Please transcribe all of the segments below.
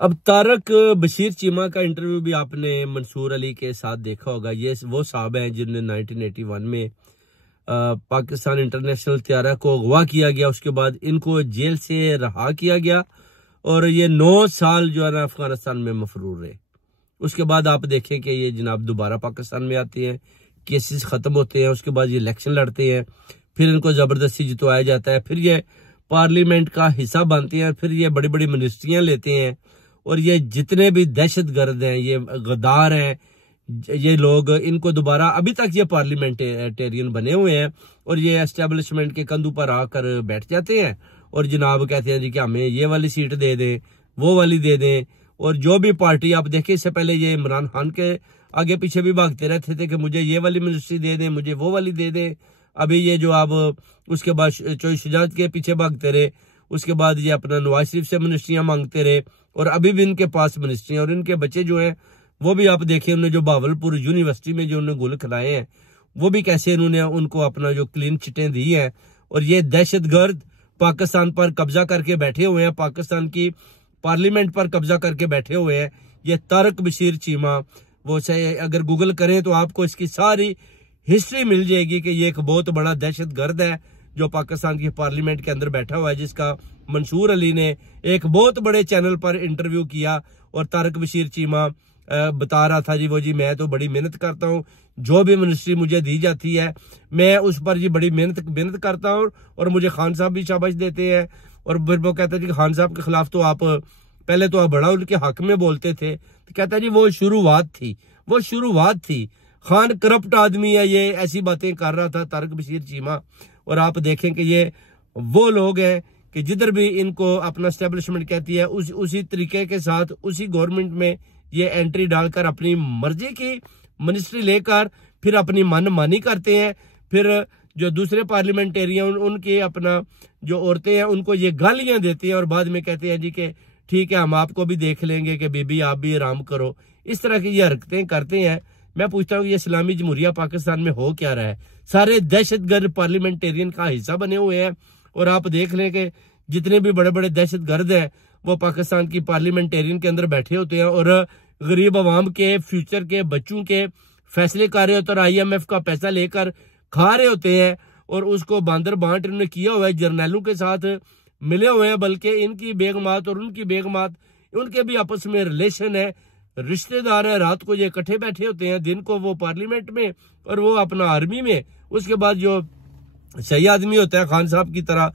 अब तारक बशीर चीमा का इंटरव्यू भी आपने मंसूर अली के साथ देखा होगा। ये वो साहब हैं जिन्होंने 1981 में पाकिस्तान इंटरनेशनल त्यारा को अगवा किया गया, उसके बाद इनको जेल से रहा किया गया और ये 9 साल जो है ना अफगानिस्तान में मफरूर रहे। उसके बाद आप देखें कि ये जनाब दोबारा पाकिस्तान में आते हैं, केसेस खत्म होते हैं, उसके बाद ये इलेक्शन लड़ते हैं, फिर इनको जबरदस्ती जितवाया जाता है, फिर ये पार्लियामेंट का हिस्सा बनते हैं, फिर ये बड़ी बड़ी मिनिस्ट्रियां लेते हैं और ये जितने भी दहशत गर्द हैं, ये गद्दार हैं, ये लोग, इनको दोबारा अभी तक ये पार्लियामेंटेरियन बने हुए हैं और ये एस्टेब्लिशमेंट के कंधों पर आकर बैठ जाते हैं और जनाब कहते हैं जी कि हमें ये वाली सीट दे दें, वो वाली दे दें। और जो भी पार्टी आप देखें, इससे पहले ये इमरान खान के आगे पीछे भी भागते रहते थे कि मुझे ये वाली मिनिस्ट्री दे दें, मुझे वो वाली दे दें। अभी ये जो आप उसके बाद चोई शुजात के पीछे भागते रहे, उसके बाद ये अपना नवाज शरीफ से मिनिस्ट्रियां मांगते रहे और अभी भी इनके पास मिनिस्ट्रियां, और इनके बच्चे जो हैं वो भी आप देखिए, उन्होंने जो बावलपुर यूनिवर्सिटी में जो उन्होंने गुल खिलाए हैं, वो भी कैसे इन्होंने उनको अपना जो क्लीन चिटें दी हैं। और ये दहशतगर्द पाकिस्तान पर कब्जा करके बैठे हुए हैं, पाकिस्तान की पार्लियामेंट पर कब्जा करके बैठे हुए हैं। ये तारक बशीर चीमा, वो से अगर गूगल करें तो आपको इसकी सारी हिस्ट्री मिल जाएगी कि ये एक बहुत बड़ा दहशतगर्द है जो पाकिस्तान की पार्लियामेंट के अंदर बैठा हुआ है, जिसका मंसूर अली ने एक बहुत बड़े चैनल पर इंटरव्यू किया और तारक बशीर चीमा बता रहा था जी वो जी मैं तो बड़ी मेहनत करता हूँ, जो भी मिनिस्ट्री मुझे दी जाती है मैं उस पर जी बड़ी मेहनत करता हूँ और मुझे खान साहब भी शाबाश देते हैं। और फिर वो कहता है जी खान साहब के खिलाफ तो आप पहले तो आप बड़ा उनके हक में बोलते थे, तो कहता है जी वो शुरुआत थी, खान करप्ट आदमी है, ये ऐसी बातें कर रहा था तारक बशीर चीमा। और आप देखें कि ये वो लोग हैं कि जिधर भी इनको अपना एस्टेब्लिशमेंट कहती है उसी तरीके के साथ उसी गवर्नमेंट में ये एंट्री डालकर अपनी मर्जी की मिनिस्ट्री लेकर फिर अपनी मनमानी करते हैं। फिर जो दूसरे पार्लियामेंटेरियन उनके अपना जो औरतें हैं उनको ये गालियां देती हैं और बाद में कहते हैं जी कि ठीक है हम आपको भी देख लेंगे कि बीबी आप भी आराम करो। इस तरह की ये हरकतें करते हैं। मैं पूछता हूँ ये इस्लामी जमहूरिया पाकिस्तान में हो क्या रहा है? सारे दहशतगर्द पार्लियामेंटेरियन का हिस्सा बने हुए हैं और आप देख लें कि जितने भी बड़े बड़े दहशतगर्द हैं वो पाकिस्तान की पार्लियामेंटेरियन के अंदर बैठे होते हैं और गरीब आवाम के फ्यूचर के बच्चों के फैसले कर रहे होते हैं और IMF का पैसा लेकर खा रहे होते हैं और उसको बांदर बांट इन्होंने किया हुआ है, जर्नैलों के साथ मिले हुए हैं, बल्कि इनकी बेगमात और उनकी बेगमात उनके भी आपस में रिलेशन है, रिश्तेदार है। रात को ये इकट्ठे बैठे होते हैं, दिन को वो पार्लियामेंट में और वो अपना आर्मी में। उसके बाद जो सही आदमी होता है खान साहब की तरह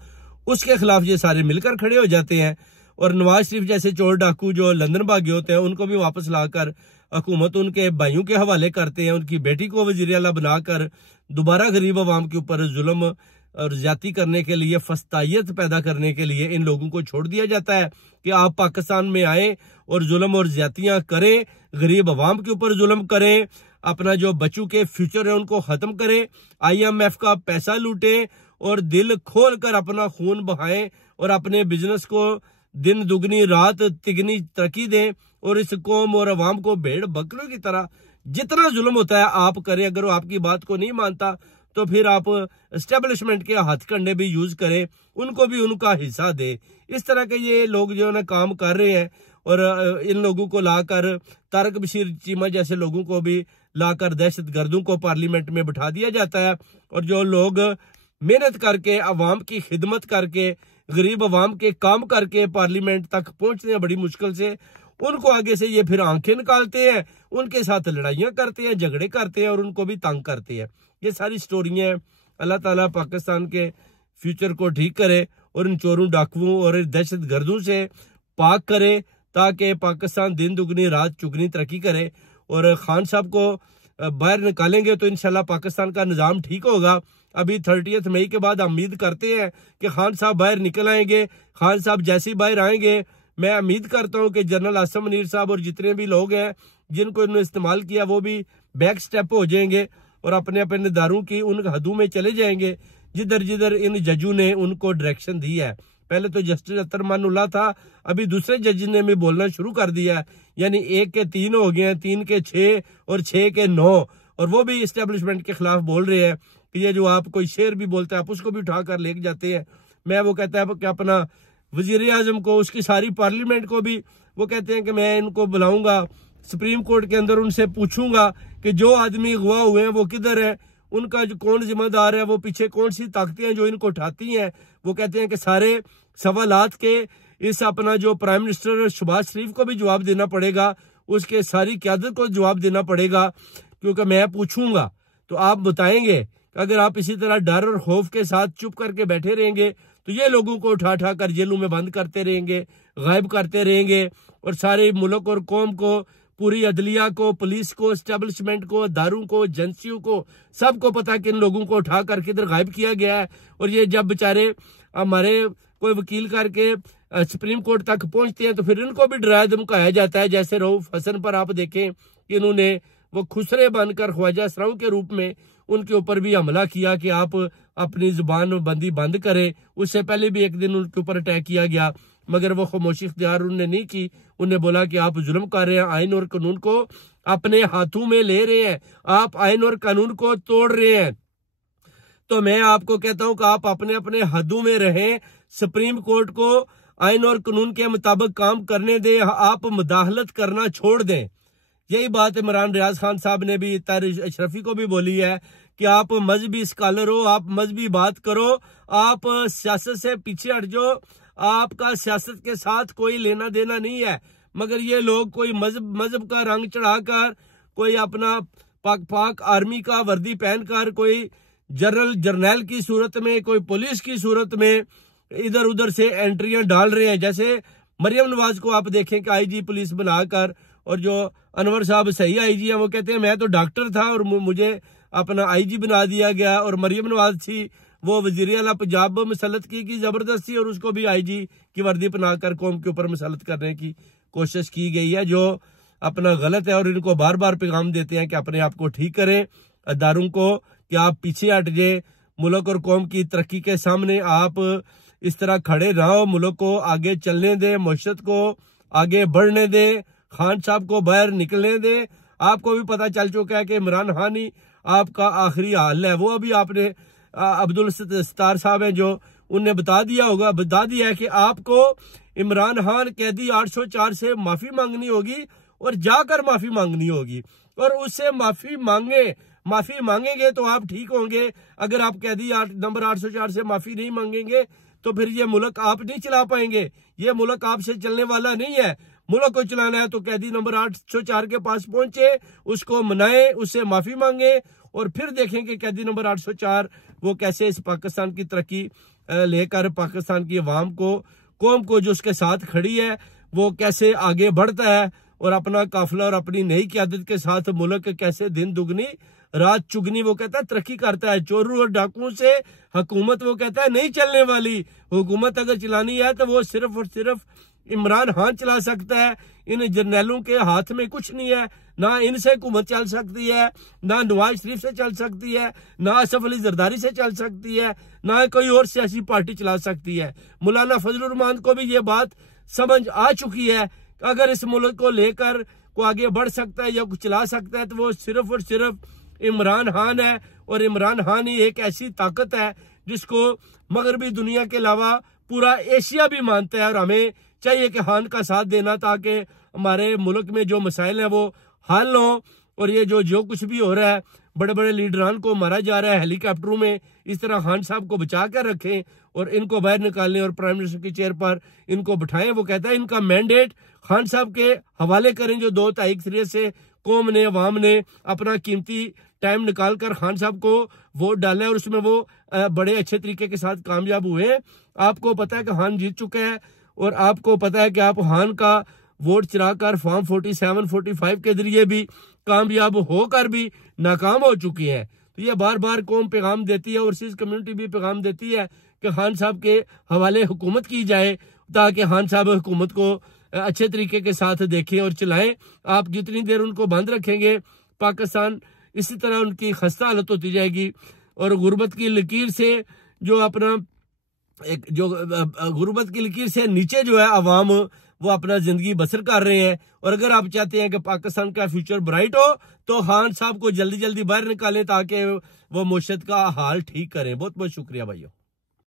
उसके खिलाफ ये सारे मिलकर खड़े हो जाते हैं और नवाज शरीफ जैसे चोर डाकू जो लंदन भागे होते हैं उनको भी वापस लाकर हुकूमत उनके भाइयों के हवाले करते हैं, उनकी बेटी को वजीर आला बनाकर दोबारा गरीब आवाम के ऊपर जुल्म और ज्यादती करने के लिए, फस्तायत पैदा करने के लिए इन लोगों को छोड़ दिया जाता है कि आप पाकिस्तान में आए और जुल्म और ज्यादतियां करें, गरीब आवाम के ऊपर जुल्म करें, अपना जो बच्चों के फ्यूचर है उनको खत्म करें, IMF का पैसा लूटें और दिल खोल कर अपना खून बहाएं और अपने बिजनेस को दिन दुगनी रात तिगनी तरक्की दें और इस कौम और अवाम को भेड़ बकरों की तरह जितना जुल्म होता है आप करें। अगर वो आपकी बात को नहीं मानता तो फिर आप एस्टेब्लिशमेंट के हथकंडे भी यूज करें, उनको भी उनका हिस्सा दें। इस तरह के ये लोग जो है ना काम कर रहे हैं और इन लोगों को लाकर तारक बशीर चीमा जैसे लोगों को भी लाकर दहशतगर्दों को पार्लियामेंट में बिठा दिया जाता है। और जो लोग मेहनत करके अवाम की खिदमत करके गरीब अवाम के काम करके पार्लियामेंट तक पहुंचते हैं बड़ी मुश्किल से, उनको आगे से ये फिर आंखें निकालते हैं, उनके साथ लड़ाइयां करते हैं, झगड़े करते हैं और उनको भी तंग करते हैं। ये सारी स्टोरियां हैं। अल्लाह ताला पाकिस्तान के फ्यूचर को ठीक करे और इन चोरों डाकुओं और दहशत गर्दों से पाक करे ताकि पाकिस्तान दिन दुगनी रात चुगनी तरक्की करे। और खान साहब को बाहर निकालेंगे तो इंशाल्लाह पाकिस्तान का निज़ाम ठीक होगा। अभी 30 मई के बाद उम्मीद करते हैं कि खान साहब बाहर निकल आएंगे। खान साहब जैसे ही बाहर आएंगे मैं उम्मीद करता हूं कि जनरल आसम मुनीर साहब और जितने भी लोग हैं जिनको इन्होंने इस्तेमाल किया वो भी बैक स्टेप हो जाएंगे और अपने अपने दारों की उन हदों में चले जाएंगे जिधर जिधर इन जजों ने उनको डायरेक्शन दी है। पहले तो जस्टिस अतर मानुल्लाह था, अभी दूसरे जज ने भी बोलना शुरू कर दिया है, यानी 1 के 3 हो गए हैं, 3 के 6 और 6 के 9, और वो भी इस्टेब्लिशमेंट के खिलाफ बोल रहे हैं कि ये जो आप कोई शेर भी बोलता है आप उसको भी उठाकर लेके जाते हैं। मैं वो कहता है कि अपना वजीर आजम को उसकी सारी पार्लियामेंट को भी वो कहते हैं कि मैं इनको बुलाऊंगा सुप्रीम कोर्ट के अंदर, उनसे पूछूंगा कि जो आदमी अगवा हुए हैं वो किधर है, उनका जो कौन जिम्मेदार है, वो पीछे कौन सी ताकतें हैं जो इनको उठाती हैं। वो कहते हैं कि सारे सवालात के इस अपना जो प्राइम मिनिस्टर शहबाज शरीफ को भी जवाब देना पड़ेगा, उसके सारी क़यादत को जवाब देना पड़ेगा, क्योंकि मैं पूछूंगा। तो आप बताएंगे कि अगर आप इसी तरह डर और खौफ के साथ चुप करके बैठे रहेंगे तो ये लोगों को उठा उठा कर जेलों में बंद करते रहेंगे, गायब करते रहेंगे, और सारे मुल्क और कौम को, पूरी अदलिया को, पुलिस को, एस्टेब्लिशमेंट को, दारू को, एजेंसियों को, सबको पता कि इन लोगों को उठा कर किधर गायब किया गया है। और ये जब बेचारे हमारे कोई वकील करके सुप्रीम कोर्ट तक पहुंचते हैं तो फिर इनको भी डराया धमकाया जाता है। जैसे रऊफ हसन पर आप देखें कि इन्होंने वो खुसरे बनकर ख्वाजा सराउ के रूप में उनके ऊपर भी हमला किया कि आप अपनी जुबान बंदी बंद करें। उससे पहले भी एक दिन उनके ऊपर अटैक किया गया, मगर वो खामोशी इख्तियार उन्होंने नहीं की। उन्हें बोला कि आप जुल्म कर रहे हैं, आइन और कानून को अपने हाथों में ले रहे हैं, आप आइन और कानून को तोड़ रहे हैं। तो मैं आपको कहता हूं कि आप अपने अपने हदों में रहें, सुप्रीम कोर्ट को आइन और कानून के मुताबिक काम करने दें, आप मुदाखलत करना छोड़ दें। यही बात इमरान रियाज खान साहब ने भी तारिक अशरफी को भी बोली है कि आप मजहबी स्कॉलर हो, आप मजहबी बात करो, आप सियासत से पीछे हट जाओ, आपका सियासत के साथ कोई लेना देना नहीं है। मगर ये लोग कोई मजहब का रंग चढ़ाकर, कोई अपना पाक आर्मी का वर्दी पहनकर, कोई जर्नल की सूरत में, कोई पुलिस की सूरत में इधर उधर से एंट्रियां डाल रहे हैं। जैसे मरियम नवाज को आप देखें कि आईजी पुलिस बनाकर, और जो अनवर साहब सही आईजी हैं वो कहते हैं मैं तो डॉक्टर था और मुझे अपना आईजी बना दिया गया, और मरियम नवाज थी वो वजीर आला पंजाब मुसल्लत की जबरदस्ती, और उसको भी आईजी की वर्दी बनाकर कौम के ऊपर मुसल्लत करने की कोशिश की गई है, जो अपना गलत है। और इनको बार बार पैगाम देते हैं कि अपने आप को ठीक करें, अदारों को, कि आप पीछे हट जाए, मुल्क और कौम की तरक्की के सामने आप इस तरह खड़े रहो, मुल्क को आगे चलने दे, मशत को आगे बढ़ने दे, खान साहब को बाहर निकलने दे। आपको भी पता चल चुका है कि इमरान खान ही आपका आखिरी हाल है। वो अभी आपने अब्दुल सत्तार साहब हैं जो उनने बता दिया है कि आपको इमरान खान कैदी 804 से माफी मांगनी होगी और जाकर माफी मांगनी होगी, और उससे माफी मांगेंगे तो आप ठीक होंगे। अगर आप कैदी नंबर 804 से माफी नहीं मांगेंगे तो फिर ये मुल्क आप नहीं चला पाएंगे। ये मुल्क आपसे चलने वाला नहीं है। मुल्क को चलाना है तो कैदी नंबर 804 के पास पहुंचे, उसको मनाए, उससे माफी मांगे, और फिर देखें कि कैदी नंबर 804 वो कैसे इस पाकिस्तान की तरक्की लेकर पाकिस्तान की अवाम को, कौम को जो उसके साथ खड़ी है, वो कैसे आगे बढ़ता है, और अपना काफिला और अपनी नई क़यादत के साथ मुल्क कैसे दिन दुगनी रात चुगनी वो कहता है तरक्की करता है। चोरों और डाकुओं से हुकूमत वो कहता है नहीं चलने वाली। हुकूमत अगर चलानी है तो वो सिर्फ और सिर्फ इमरान खान चला सकता है। इन जर्नैलों के हाथ में कुछ नहीं है, ना इनसे हुकूमत चल सकती है, ना नवाज शरीफ से चल सकती है, ना असफ अली जरदारी से चल सकती है, ना कोई और सियासी पार्टी चला सकती है। मौलाना फजलुर रहमान को भी ये बात समझ आ चुकी है कि अगर इस मुल्क को लेकर को आगे बढ़ सकता है या कुछ चला सकता है तो वो सिर्फ और सिर्फ इमरान खान है। और इमरान खान ही एक ऐसी ताकत है जिसको मगरबी दुनिया के अलावा पूरा एशिया भी मानता है, और हमें चाहिए कि खान का साथ देना ताकि हमारे मुल्क में जो मसाइल हैं वो हल हों। और ये जो कुछ भी हो रहा है, बड़े बड़े लीडरान को मारा जा रहा है हेलीकॉप्टरों में, इस तरह खान साहब को बचा कर रखें और इनको बाहर निकालें और प्राइम मिनिस्टर की चेयर पर इनको बिठाएं। वो कहता है इनका मैंडेट खान साहब के हवाले करें, जो 2-2.5 से कौम ने, अवाम ने अपना कीमती टाइम निकाल कर खान साहब को वोट डाला है, और उसमें वो बड़े अच्छे तरीके के साथ कामयाब हुए। आपको पता है कि खान जीत चुका है, और आपको पता है कि आप खान का वोट चराकर फॉर्म 47-45 के जरिए भी कामयाब होकर भी नाकाम हो चुकी है। तो ये बार बार कौम पैगाम देती है, ओवरसीज कम्युनिटी भी पैगाम देती है कि खान साहब के हवाले हुकूमत की जाए, ताकि खान साहब हुकूमत को अच्छे तरीके के साथ देखें और चलाएं। आप जितनी देर उनको बंद रखेंगे, पाकिस्तान इसी तरह उनकी खस्ता हालत होती जाएगी, और गुर्बत की लकीर से जो अपना गुर्बत की लकीर से नीचे जो है अवाम वो अपना जिंदगी बसर कर रहे हैं। और अगर आप चाहते हैं कि पाकिस्तान का फ्यूचर ब्राइट हो तो खान साहब को जल्दी जल्दी बाहर निकालें ताकि वो मुशत का हाल ठीक करें। बहुत बहुत शुक्रिया भाइयों।